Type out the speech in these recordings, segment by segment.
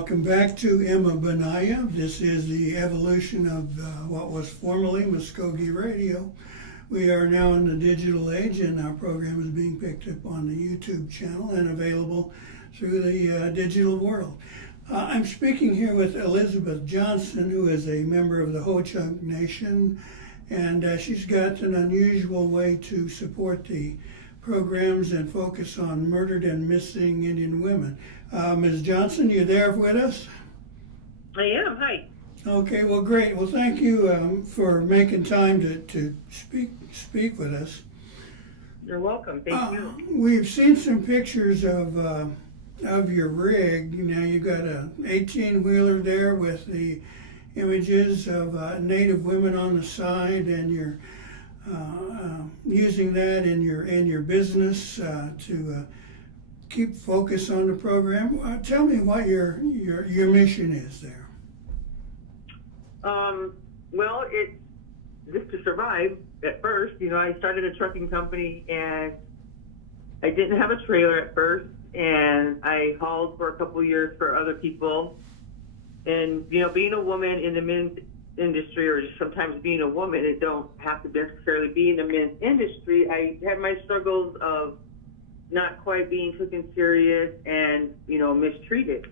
Welcome back to Emvpanayv. This is the evolution of what was formerly Mvskoke Radio. We are now in the digital age, and our program is being picked up on the YouTube channel and available through the digital world. I'm speaking here with Elizabeth Johnson, who is a member of the Ho-Chunk Nation, and she's got an unusual way to support the programs and focus on murdered and missing Indian women. Ms. Johnson, you there with us? I am. Hi. Okay, well, great. Well, thank you for making time to speak with us. You're welcome. Thank you. We've seen some pictures of your rig. Now you've got a 18-wheeler there with the images of Native women on the side, and you're using that in your business to keep focus on the program. Tell me what your mission is there. Well, it's just to survive at first. I started a trucking company, and I didn't have a trailer at first, and I hauled for a couple years for other people. And, being a woman in the men's industry, or just sometimes being a woman, it don't have to necessarily be in the men's industry. I had my struggles of not quite being taken serious and, mistreated.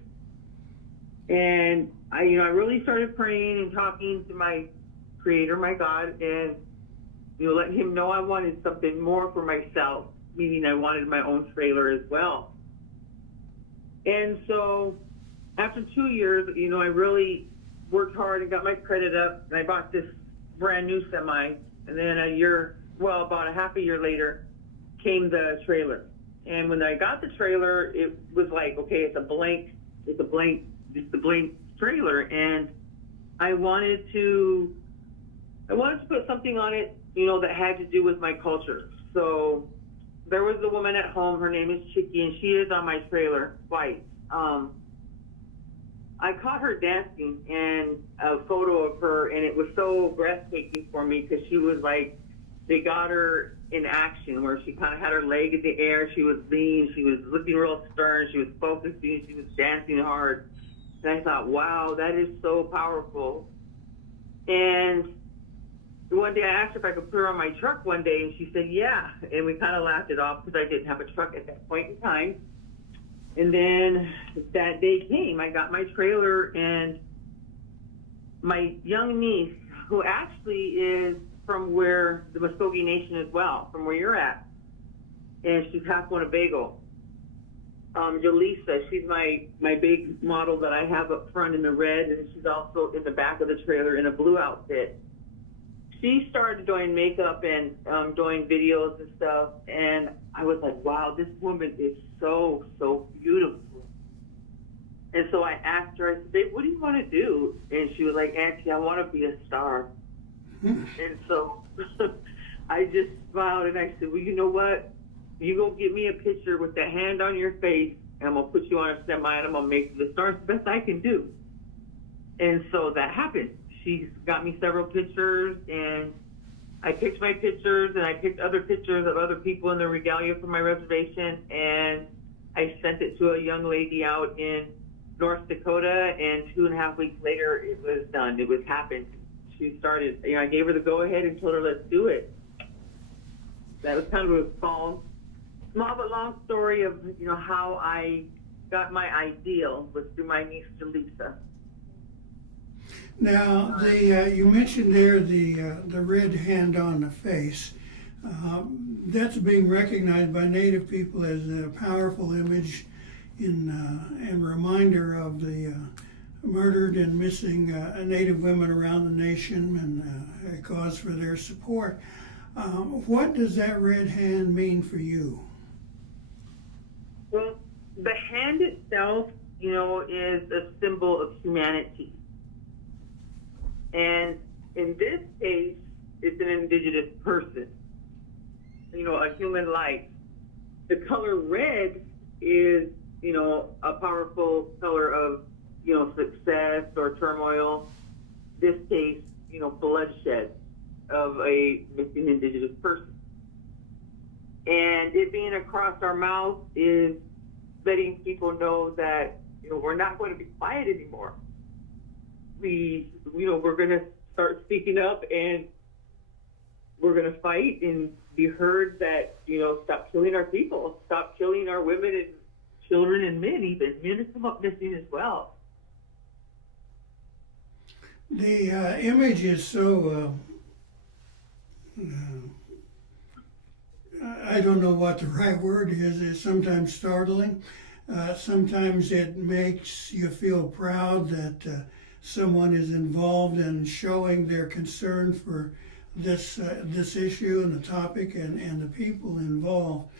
And I really started praying and talking to my creator, my God, and, letting him know I wanted something more for myself, meaning I wanted my own trailer as well. And so after 2 years, I really worked hard and got my credit up, and I bought this brand new semi. And then about a half a year later, came the trailer. And when I got the trailer, it was like, okay, it's a blank trailer, and I wanted to put something on it, that had to do with my culture. So there was a woman at home. Her name is Chicky, and she is on my trailer twice. I caught her dancing, and a photo of her, and it was so breathtaking for me because she was like, they got her in action where she kind of had her leg in the air. She was lean. She was looking real stern. She was focusing. She was dancing hard. And I thought, wow, that is so powerful. And one day I asked her if I could put her on my truck one day, and she said, yeah. And we kind of laughed it off because I didn't have a truck at that point in time. And then that day came. I got my trailer, and my young niece, who actually is from where the Mvskoke Nation as well, from where you're at, and she's half Winnebago. Jaleesa, she's my big model that I have up front in the red, and she's also in the back of the trailer in a blue outfit. She started doing makeup and doing videos and stuff, and I was like, wow, this woman is so, so beautiful. And so I asked her, I said, babe, what do you want to do? And she was like, Auntie, I want to be a star. And so I just smiled, and I said, well, you know what? You go get me a picture with the hand on your face, and I'm going to put you on a semi, and I'm going to make you the star. It's the best I can do. And so that happened. She's got me several pictures, and I picked my pictures, and I picked other pictures of other people in the regalia for my reservation, and I sent it to a young lady out in North Dakota, and 2.5 weeks later, it was done. It was happened. She started, I gave her the go-ahead and told her, let's do it. That was kind of a small but long story of, how I got my ideal was through my niece, Jaleesa. Now, you mentioned there the red hand on the face. That's being recognized by Native people as a powerful image and reminder of the murdered and missing Native women around the nation, and a cause for their support. What does that red hand mean for you? Well, the hand itself, is a symbol of humanity. And in this case, it's an indigenous person, a human life. The color red is, a powerful color of, success or turmoil. This case, bloodshed of a missing indigenous person. And it being across our mouth is letting people know that we're not going to be quiet anymore. We're going to start speaking up, and we're going to fight and be heard that, stop killing our people, stop killing our women and children and men, even. Men have come up missing as well. The image is so, I don't know what the right word is. It's sometimes startling. Sometimes it makes you feel proud that someone is involved in showing their concern for this issue and the topic and the people involved.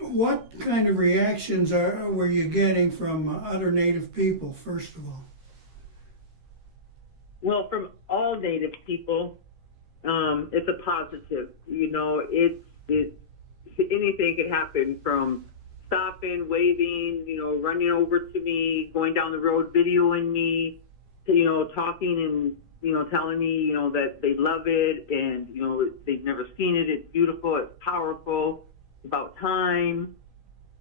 What kind of reactions were you getting from other Native people, first of all? Well, from all Native people, it's a positive. It's anything could happen, from stopping, waving, running over to me, going down the road, videoing me, to, talking and, telling me, that they love it and, they've never seen it. It's beautiful. It's powerful. It's about time.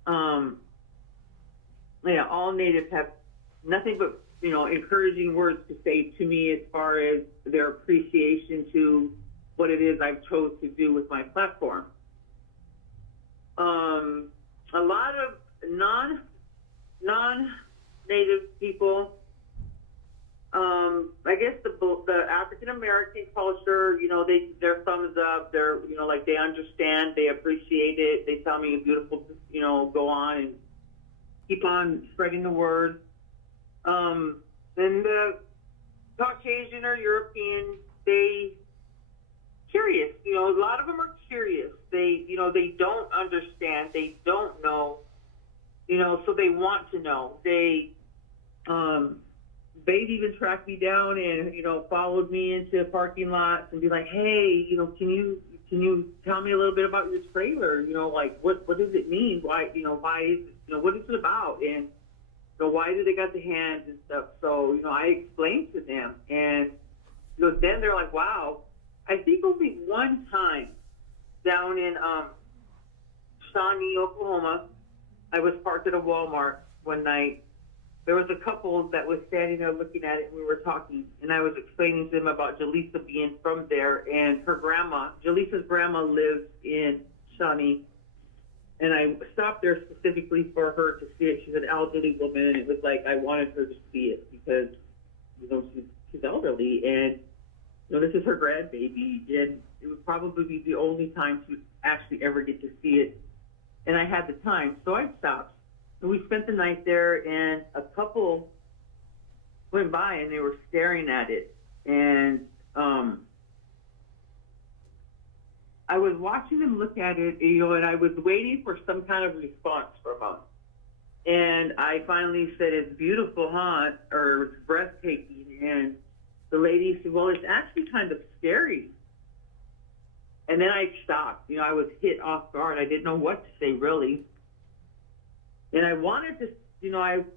All Natives have nothing but, encouraging words to say to me as far as their appreciation to what it is I've chose to do with my platform. A lot of non-Native people, I guess the African American culture, their thumbs up, they're, like they understand, they appreciate it. They tell me it's beautiful to, go on and keep on spreading the word. And the Caucasian or European, they curious, a lot of them are curious. They, they don't understand, they don't know, so they want to know. They've even tracked me down and, followed me into parking lots and be like, hey, can you tell me a little bit about your trailer? Like, what does it mean? Why, why is it, what is it about? And, why do they got the hands and stuff? So, I explained to them, and, then they're like, wow. I think only one time down in Shawnee, Oklahoma, I was parked at a Walmart one night. There was a couple that was standing there looking at it, and we were talking, and I was explaining to them about Jaleesa being from there, and her grandma, Jaleesa's grandma, lives in Shawnee. And I stopped there specifically for her to see it. She's an elderly woman, and it was like I wanted her to see it because, she's elderly, and, this is her grandbaby, and it would probably be the only time she would actually ever get to see it. And I had the time, so I stopped. And we spent the night there, and a couple went by, and they were staring at it. And I was watching them look at it, and I was waiting for some kind of response from them. And I finally said, it's beautiful, huh? Or it's breathtaking. And the lady said, well, it's actually kind of scary. And then I stopped. I was hit off guard. I didn't know what to say, really. And I wanted to,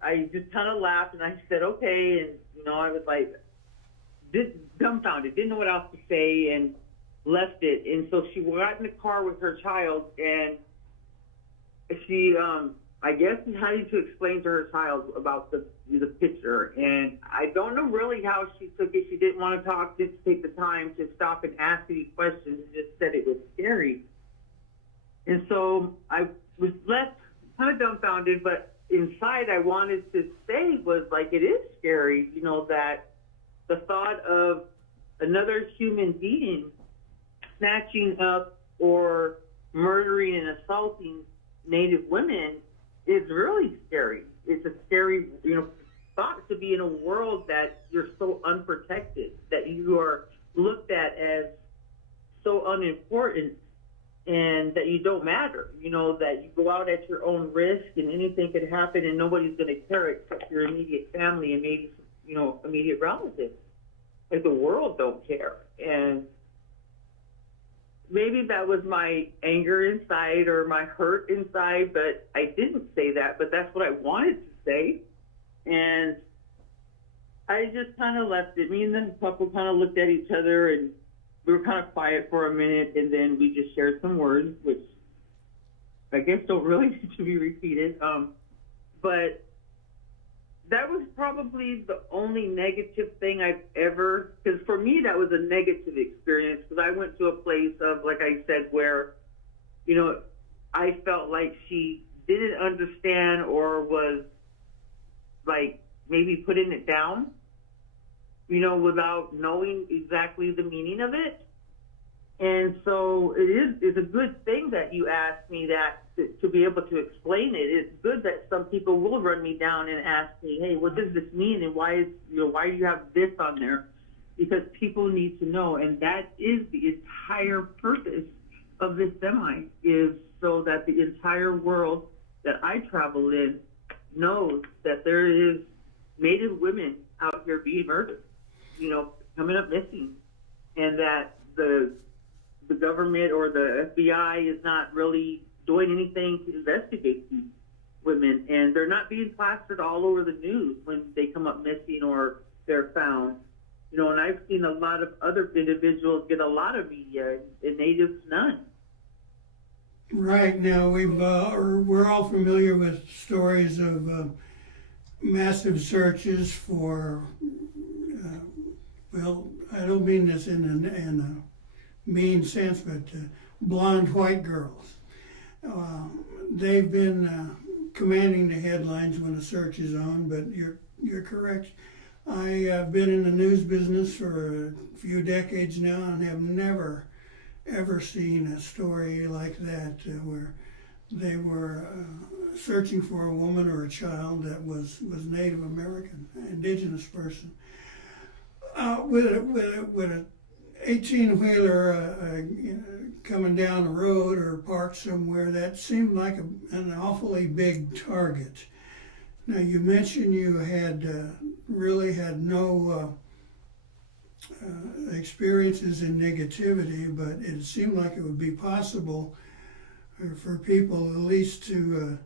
I just kind of laughed, and I said, okay. And, I was like, dumbfounded, didn't know what else to say, and left it. And so she got in the car with her child, and she, I guess, had to explain to her child about the picture. And I don't know really how she took it. She didn't want to talk, didn't take the time to stop and ask any questions, and just said it was scary. And so I was left kind of dumbfounded, but inside I wanted to say was like, it is scary, that the thought of another human being snatching up or murdering and assaulting Native women is really scary. It's a scary, thought to be in a world that you're so unprotected, that you are looked at as so unimportant, and that you don't matter, that you go out at your own risk and anything could happen and nobody's going to care except your immediate family and maybe, immediate relatives. Like, the world don't care. And maybe that was my anger inside or my hurt inside, but I didn't say that, but that's what I wanted to say. And I just kind of left it. Me and the couple kind of looked at each other, and we were kind of quiet for a minute, and then we just shared some words, which I guess don't really need to be repeated. but that was probably the only negative thing I've ever, because for me that was a negative experience, because I went to a place of, like I said, where, you know, I felt like she didn't understand or was like maybe putting it down, you know, without knowing exactly the meaning of it. And so it's a good thing that you asked me that to be able to explain it. It's good that some people will run me down and ask me, hey, what does this mean, and why do you have this on there? Because people need to know, and that is the entire purpose of this semi, is so that the entire world that I travel in knows that there is Native women out here being murdered, you know, coming up missing, and that the government or the FBI is not really doing anything to investigate these women, and they're not being plastered all over the news when they come up missing or they're found. You know, and I've seen a lot of other individuals get a lot of media, and Natives none. Right. Now, we're all familiar with stories of massive searches for, well, I don't mean this in a mean sense, but blonde white girls. They've been commanding the headlines when a search is on, but you're correct. I've been in the news business for a few decades now and have never ever seen a story like that where they were searching for a woman or a child that was Native American, indigenous person. With a 18-wheeler coming down the road or parked somewhere, that seemed like an awfully big target. Now, you mentioned you had really had no experiences in negativity, but it seemed like it would be possible for people at least to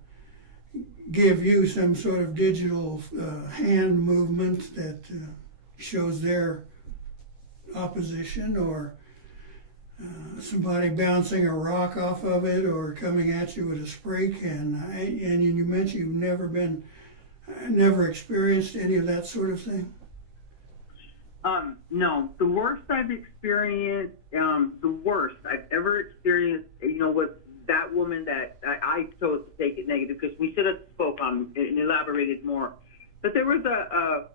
give you some sort of digital hand movement that shows their opposition, or somebody bouncing a rock off of it or coming at you with a spray can. And you mentioned you've never experienced any of that sort of thing? No. The worst I've experienced, the worst I've ever experienced, you know, was that woman that I chose to take it negative, because we should have spoke on and elaborated more. But there was a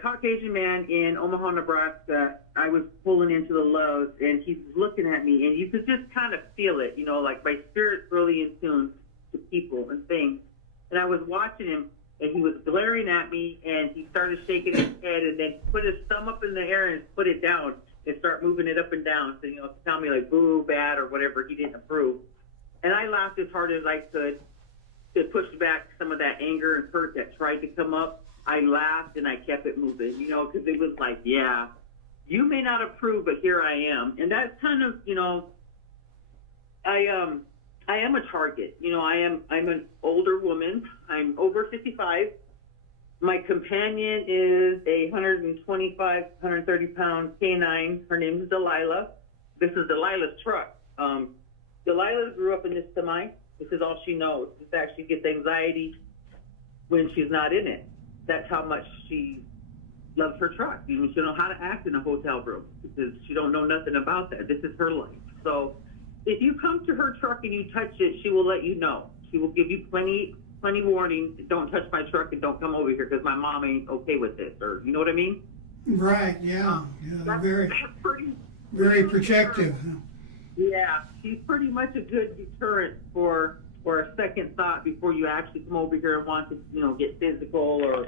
Caucasian man in Omaha, Nebraska. I was pulling into the Lowe's, and he's looking at me, and you could just kind of feel it, you know, like my spirit's really in tune to people and things. And I was watching him, and he was glaring at me, and he started shaking his head, and then put his thumb up in the air and put it down and start moving it up and down, so, you know, to tell me like boo, bad, or whatever he didn't approve. And I laughed as hard as I could to push back some of that anger and hurt that tried to come up. I laughed and I kept it moving, you know, because it was like, yeah, you may not approve, but here I am. And that's kind of, you know, I am a target. You know, I'm an older woman. I'm over 55. My companion is a 125, 130 pound canine. Her name is Delilah. This is Delilah's truck. Delilah grew up in this semi. This is all she knows. In fact, she gets anxiety when she's not in it. That's how much she loves her truck. You know, she don't know how to act in a hotel room because she don't know nothing about that. This is her life. So if you come to her truck and you touch it, she will let you know. She will give you plenty warning. Don't touch my truck and don't come over here because my mom ain't okay with this, or you know what I mean? Right. Yeah. Yeah. Very protective. Yeah, she's pretty much a good deterrent for a second thought before you actually come over here and want to, you know, get physical or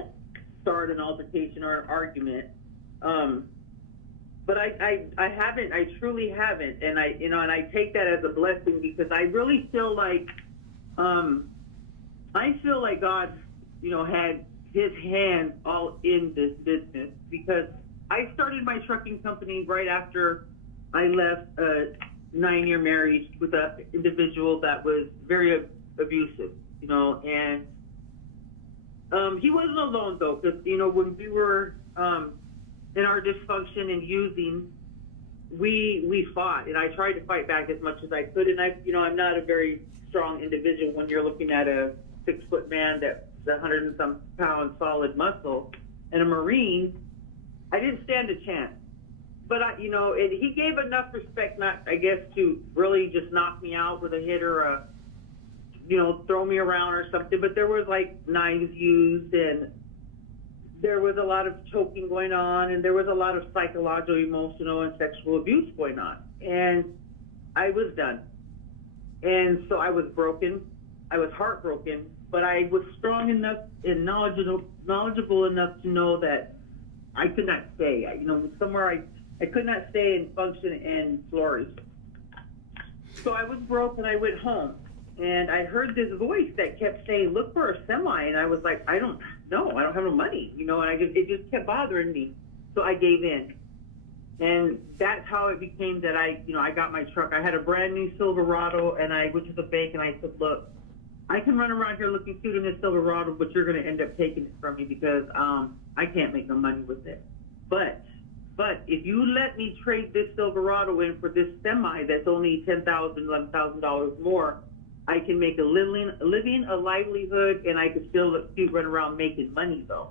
start an altercation or an argument. But I haven't. I truly haven't, and I take that as a blessing, because I really feel like God, you know, had His hand all in this business, because I started my trucking company right after I left a 9-year marriage with an individual that was very abusive, you know, and he wasn't alone though, because, you know, when we were in our dysfunction and using, we fought, and I tried to fight back as much as I could, and I'm not a very strong individual when you're looking at a 6-foot man that's 100 and some pound solid muscle, and a Marine, I didn't stand a chance. But he gave enough respect, not I guess, to really just knock me out with a hit or a, throw me around or something. But there was like knives used, and there was a lot of choking going on, and there was a lot of psychological, emotional, and sexual abuse going on. And I was done. And so I was broken. I was heartbroken, but I was strong enough and knowledgeable enough to know that I could not stay. Somewhere I could not stay and function and flourish. So I was broke, and I went home. And I heard this voice that kept saying, look for a semi. And I was like, I don't know. I don't have no money, and it just kept bothering me. So I gave in. And that's how it became that I got my truck. I had a brand new Silverado, and I went to the bank and I said, look, I can run around here looking cute in this Silverado, but you're going to end up taking it from me because I can't make no money with it. But if you let me trade this Silverado in for this semi that's only $10,000, $11,000 more, I can make a living, a livelihood, and I can still look cute, run around making money though.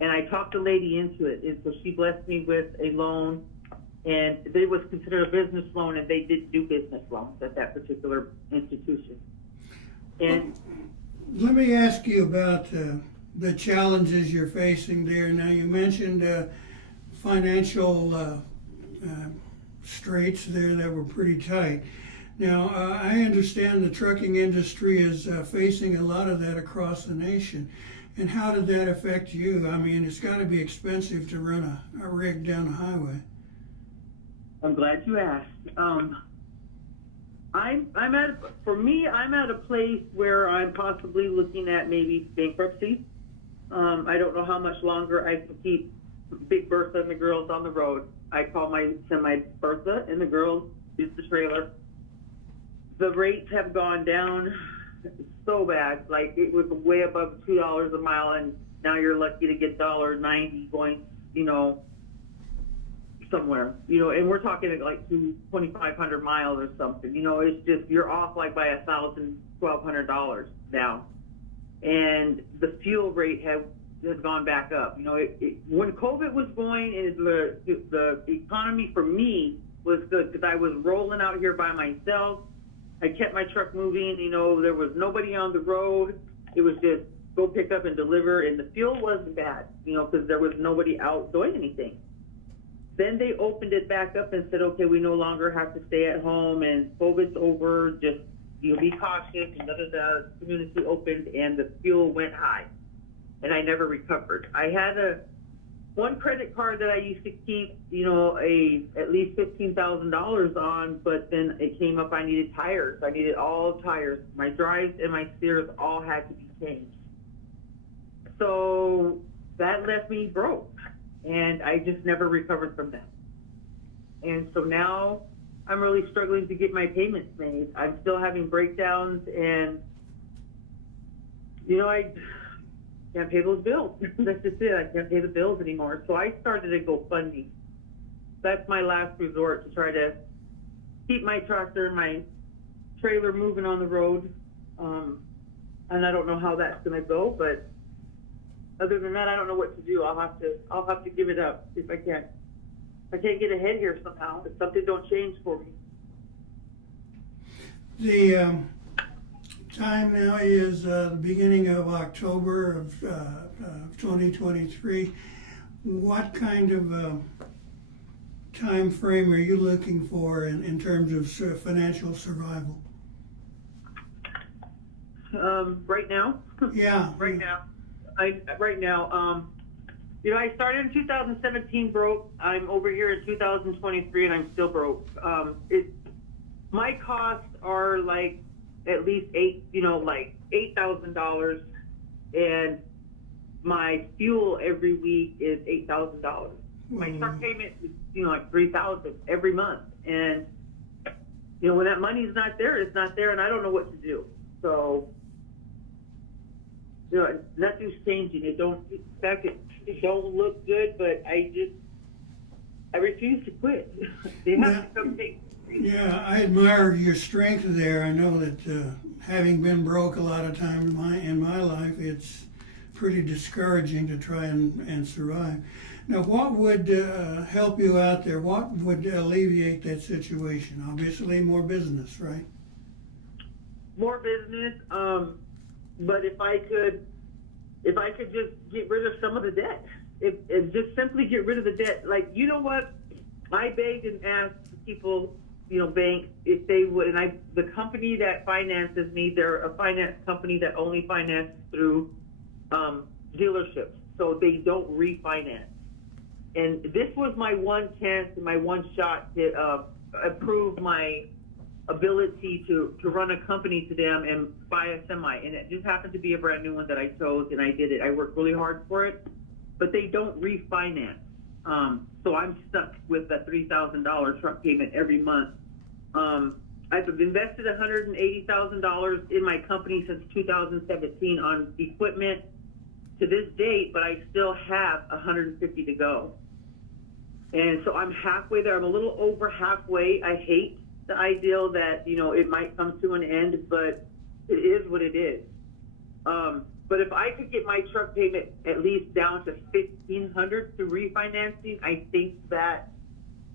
And I talked the lady into it, and so she blessed me with a loan, and it was considered a business loan, and they didn't do business loans at that particular institution. And let me ask you about the challenges you're facing there. Now, you mentioned financial straits there that were pretty tight. Now, I understand the trucking industry is facing a lot of that across the nation. And how did that affect you? I mean, it's got to be expensive to run a rig down the highway. I'm glad you asked. I'm at a place where I'm possibly looking at maybe bankruptcy. I don't know how much longer I can keep Big Bertha and the girls on the road. I call my semi Bertha, and the girls is the trailer. The rates have gone down so bad. Like, it was way above $2 a mile, and now you're lucky to get $1.90 going, somewhere, and we're talking like 2,500 miles or something. It's just, you're off like by $1,000, $1,200 now, and the fuel rate has gone back up. When COVID was going, and the economy for me was good because I was rolling out here by myself. I kept my truck moving. There was nobody on the road. It was just go pick up and deliver, and the fuel wasn't bad, because there was nobody out doing anything. Then they opened it back up and said, okay, we no longer have to stay at home, and COVID's over, just be cautious, and the community opened, and the fuel went high, and I never recovered. I had one credit card that I used to keep, at least $15,000 on, but then it came up I needed tires. I needed all tires. My drives and my steers all had to be changed. So that left me broke. And I just never recovered from that. And so now I'm really struggling to get my payments made. I'm still having breakdowns, and, I can't pay those bills. That's just it. I can't pay the bills anymore. So I started a GoFundMe. That's my last resort to try to keep my tractor and my trailer moving on the road. And I don't know how that's going to go, but other than that, I don't know what to do. I'll have to give it up if I can't. I can't get ahead here somehow. If something don't change for me. The time now is the beginning of October of 2023. What kind of time frame are you looking for in terms of financial survival? Right now? Yeah. Right now. I started in 2017 broke. I'm over here in 2023, and I'm still broke. My costs are like at least $8,000, and my fuel every week is $8,000. My truck payment is like $3,000 every month, and when that money's not there, it's not there, and I don't know what to do. So. Nothing's changing. It don't look good, but I refuse to quit. They have to come take Yeah, I admire your strength there. I know that having been broke a lot of times in my life, it's pretty discouraging to try and survive. Now, what would help you out there? What would alleviate that situation? Obviously, more business, right? More business, but if I could just get rid of some of the debt, if just simply get rid of the debt. Like, you know what? I begged and asked people, banks, if they would, and the company that finances me, they're a finance company that only finances through dealerships, so they don't refinance. And this was my one chance and my one shot to approve my ability to run a company to them and buy a semi. And it just happened to be a brand new one that I chose, and I did it. I worked really hard for it, but they don't refinance. So I'm stuck with a $3,000 truck payment every month. I've invested $180,000 in my company since 2017 on equipment to this date, but I still have 150 to go. And so I'm halfway there. I'm a little over halfway. I hate the ideal that, it might come to an end, but it is what it is. But if I could get my truck payment at least down to $1,500 through refinancing, I think that,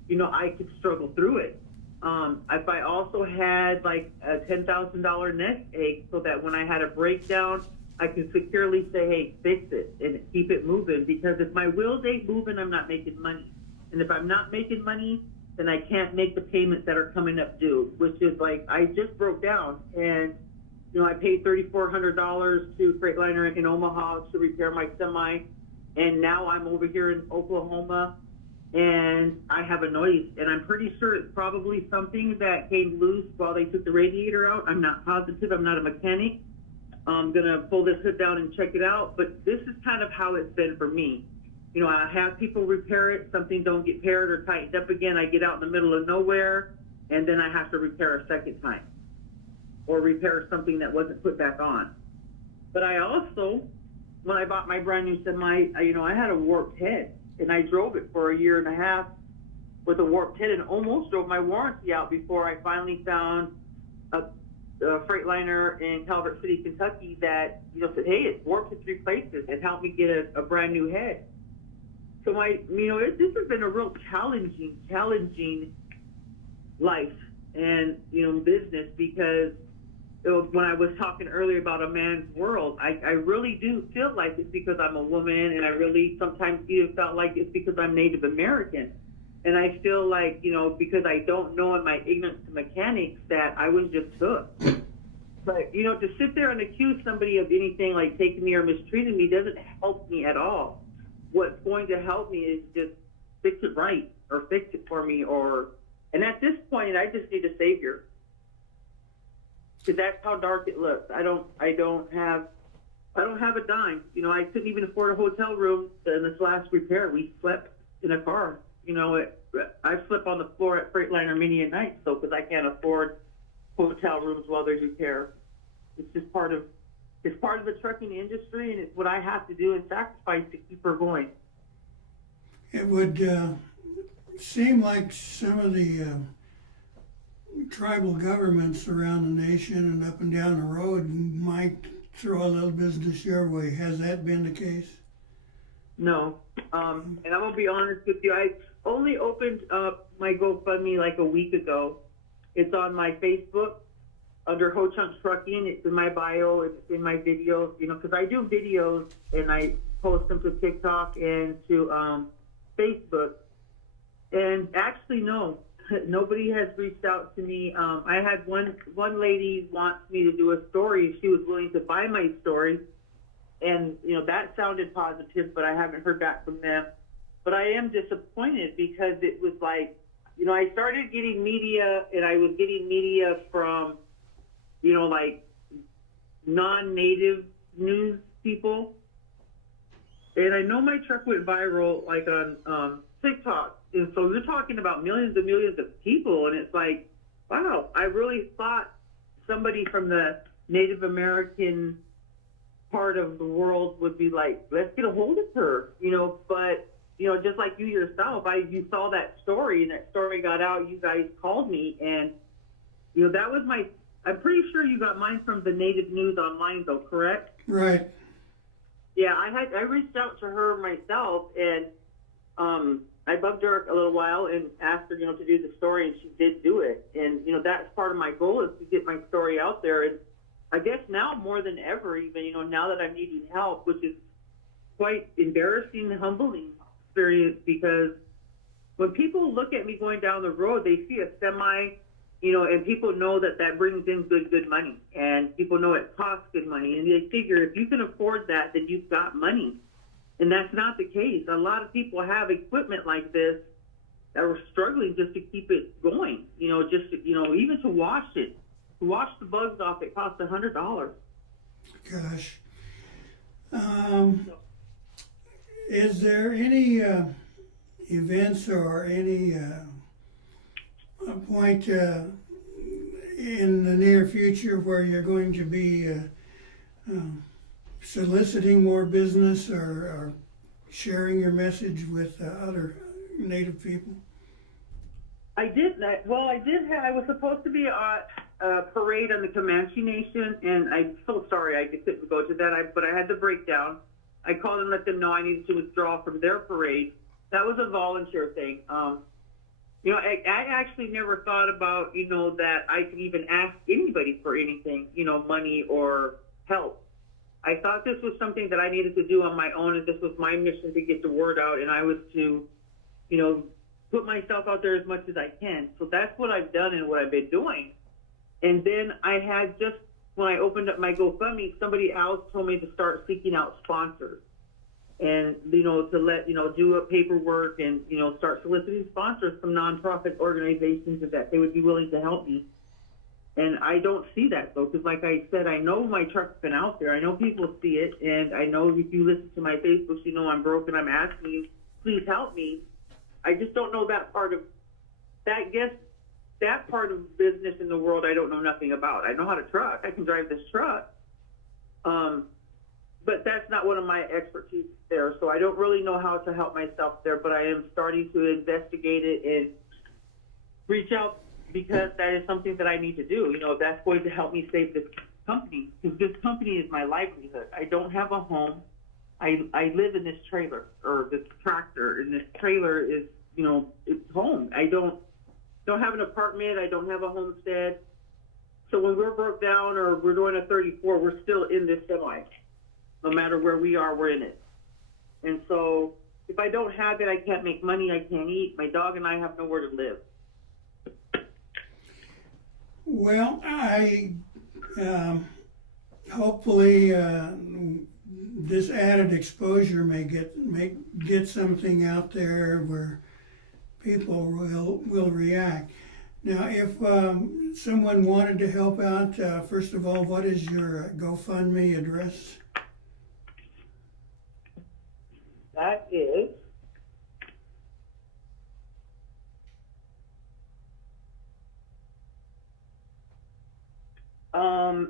I could struggle through it. If I also had like a $10,000 nest egg, so that when I had a breakdown, I could securely say, hey, fix it and keep it moving. Because if my wheels ain't moving, I'm not making money. And if I'm not making money, then I can't make the payments that are coming up due, which is like, I just broke down and, I paid $3,400 to Freightliner in Omaha to repair my semi. And now I'm over here in Oklahoma and I have a noise. And I'm pretty sure it's probably something that came loose while they took the radiator out. I'm not positive. I'm not a mechanic. I'm going to pull this hood down and check it out. But this is kind of how it's been for me. I have people repair it, something don't get paired or tightened up again. I get out in the middle of nowhere, and then I have to repair a second time or repair something that wasn't put back on. But I also, when I bought my brand new semi, I had a warped head, and I drove it for a year and a half with a warped head and almost drove my warranty out before I finally found a Freightliner in Calvert City, Kentucky that, said, hey, it's warped in 3 places, and helped me get a brand new head. So this has been a real challenging life and, business, because when I was talking earlier about a man's world, I really do feel like it's because I'm a woman, and I really sometimes even felt like it's because I'm Native American. And I feel like, because I don't know in my ignorance to mechanics that I was just hooked. But, to sit there and accuse somebody of anything like taking me or mistreating me doesn't help me at all. What's going to help me is just fix it right, or fix it for me, and at this point, I just need a savior, because that's how dark it looks. I don't have a dime. I couldn't even afford a hotel room in this last repair. We slept in a car. I slept on the floor at Freightliner many a night, because I can't afford hotel rooms while there's repair. It's just part of the trucking industry, and it's what I have to do and sacrifice to keep her going. It would seem like some of the tribal governments around the nation and up and down the road might throw a little business your way. Has that been the case? No. And I'm going to be honest with you. I only opened up my GoFundMe like a week ago. It's on my Facebook under Ho Chunk Trucking. It's in my bio. It's in my videos, because I do videos and I post them to TikTok and to Facebook. And actually, no, nobody has reached out to me. I had one lady wants me to do a story. She was willing to buy my story. And, that sounded positive, but I haven't heard back from them. But I am disappointed, because it was like, I started getting media, and I was getting media from, like non-native news people. And I know my truck went viral, like on TikTok. And so you're talking about millions and millions of people. And it's like, wow, I really thought somebody from the Native American part of the world would be like, let's get a hold of her, but just like you yourself, you saw that story and that story got out. You guys called me, and that was I'm pretty sure you got mine from the Native News Online, though, correct? Right. Yeah, I reached out to her myself, and I bugged her a little while and asked her, to do the story, and she did do it. And that's part of my goal, is to get my story out there. And I guess now more than ever, even now that I'm needing help, which is quite embarrassing and humbling experience, because when people look at me going down the road, they see a semi, and people know that brings in good money, and people know it costs good money, and they figure if you can afford that, then you've got money. And that's not the case. A lot of people have equipment like this that are struggling just to keep it going. Even to wash it, to wash the bugs off, it costs $100. Gosh. Is there any events or any point in the near future where you're going to be soliciting more business or sharing your message with other Native people? I did that. Well, I was supposed to be at a parade on the Comanche Nation, and I'm so sorry I couldn't go to that, but I had the breakdown. I called and let them know I needed to withdraw from their parade. That was a volunteer thing. I actually never thought about, that I could even ask anybody for anything, money or help. I thought this was something that I needed to do on my own, and this was my mission to get the word out, and I was to, put myself out there as much as I can. So that's what I've done and what I've been doing. And then I had when I opened up my GoFundMe, somebody else told me to start seeking out sponsors, and to let do a paperwork and start soliciting sponsors from nonprofit organizations that they would be willing to help me. And I don't see that, though, because like I said, I know my truck's been out there. I know people see it, and I know if you listen to my Facebook, I'm broken. I'm asking you, please help me. I just don't know that part of that. That part of business in the world I don't know nothing about. I know how to truck. I can drive this truck. But that's not one of my expertise there. So I don't really know how to help myself there, but I am starting to investigate it and reach out, because that is something that I need to do. That's going to help me save this company, because this company is my livelihood. I don't have a home. I live in this trailer, or this tractor, and this trailer is, it's home. I don't have an apartment. I don't have a homestead. So when we're broke down or we're doing a 34, we're still in this semi. No matter where we are, we're in it. And so if I don't have it, I can't make money. I can't eat. My dog and I have nowhere to live. Well, hopefully this added exposure may get something out there where people will react. Now, if someone wanted to help out, first of all, what is your GoFundMe address? That is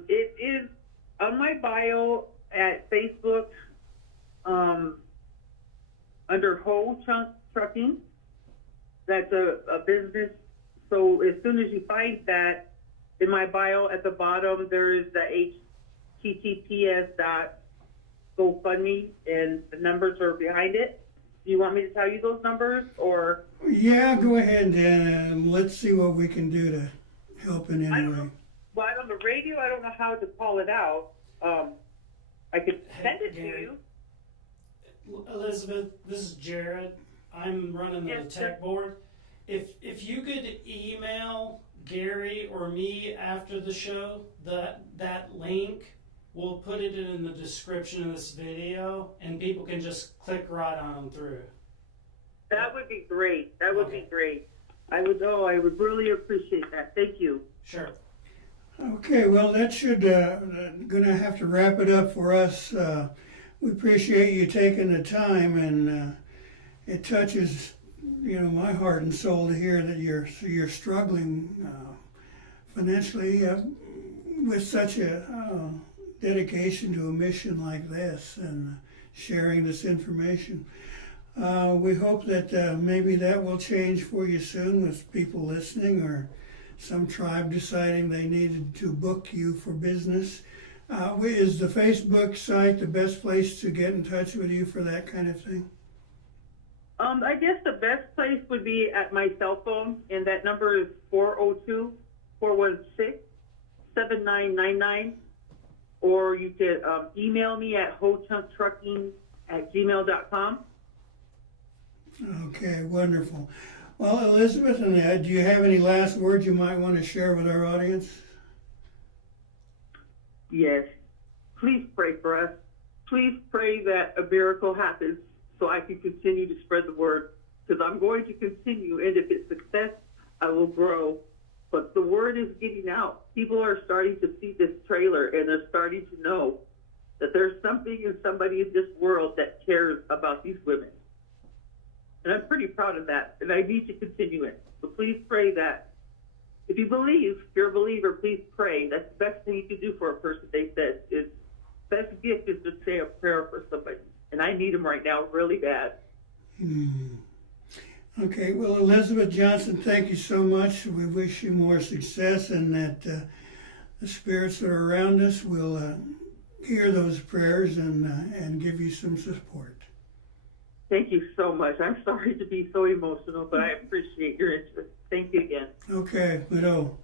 it is on my bio at Facebook, under Whole Chunk Trucking. That's a business. So as soon as you find that, in my bio at the bottom, there is the https.gofundme, and the numbers are behind it. Do you want me to tell you those numbers, or? Yeah, go ahead and let's see what we can do to help in any way. Well, on the radio, I don't know how to call it out. I could send it to you. Elizabeth, this is Jared. I'm running the tech board. If you could email Gary or me after the show, that link, we'll put it in the description of this video, and people can just click right on through. That would be great. That would be great. I would really appreciate that. Thank you. Sure. Okay, well, that should gonna have to wrap it up for us. We appreciate you taking the time, and it touches, my heart and soul to hear that you're struggling financially with such a dedication to a mission like this and sharing this information. We hope that maybe that will change for you soon with people listening or some tribe deciding they needed to book you for business. Is the Facebook site the best place to get in touch with you for that kind of thing? I guess the best place would be at my cell phone, and that number is 402-416-7999. Or you could email me at hochuntrucking@gmail.com. Okay, wonderful. Well, Elizabeth and Ed, do you have any last words you might want to share with our audience? Yes. Please pray for us. Please pray that a miracle happens so I can continue to spread the word, because I'm going to continue, and if it's success, I will grow. But the word is getting out. People are starting to see this trailer, and they're starting to know that there's something and somebody in this world that cares about these women. And I'm pretty proud of that, and I need to continue it. So please pray that. If you believe, if you're a believer, please pray. That's the best thing you can do for a person, they said. Is best gift is to say a prayer for somebody. And I need them right now really bad. Okay, well, Elizabeth Johnson, thank you so much. We wish you more success, and that the spirits that are around us will hear those prayers and give you some support. Thank you so much. I'm sorry to be so emotional, but I appreciate your interest. Thank you again. Okay, Widow.